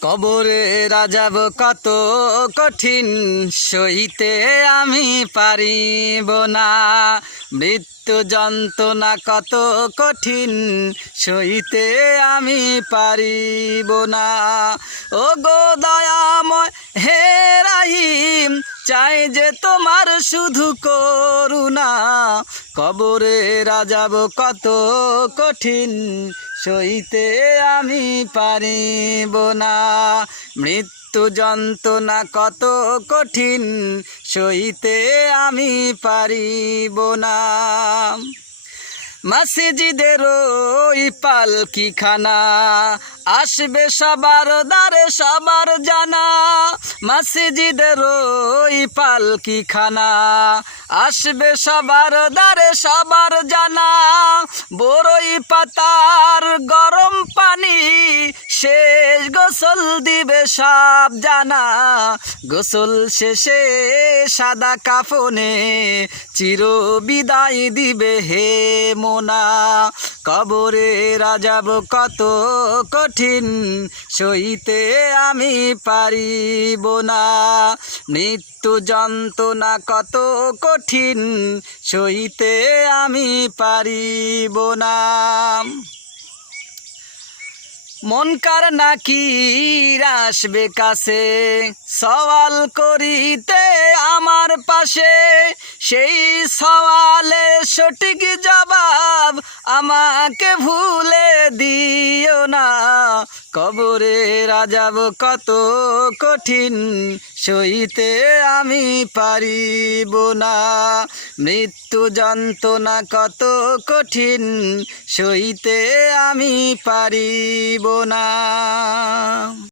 কবরে রাজাব কত কঠিন সইতে আমি পারিব না। মৃত্যু যন্ত্রণা কত কঠিন সইতে আমি পারিব না। ও গো দয়াময় হে রাহিম, চাই যে তোমার শুধু করুণা। কবরে রাজাব কত কঠিন সইতে আমি পারিব না। মৃত্যু যন্ত্রণা কত কঠিন সইতে আমি পারিব না। মসজিদের ওই পালকি খানা আসবে সবার দ্বারে সবার জানা। মসজিদের ওই পালকি খানা আসবে সবার দ্বারে সবার জানা। বড়ই পাতার গরম পানি শেষ গোসল দিবে সব জানা। গোসল শেষে সাদা কাফনে চির বিদায় দিবে হে মোনা। কবরে রাজাব কত কঠিন সইতে আমি পারিব না। মৃত্যু যন্ত্রণা কত কঠিন সইতে আমি পারিব না। মুনকার নাকির আসবে কাছে সওয়াল করিতে আমার পাশে। সেই সওয়ালের সঠিক জবাব আমাকে ভুলে দিও না। কবরে রাজাব কত কঠিন সইতে আমি পারিব না। মৃত্যু যন্ত্রণা কত কঠিন সইতে আমি পারিব না।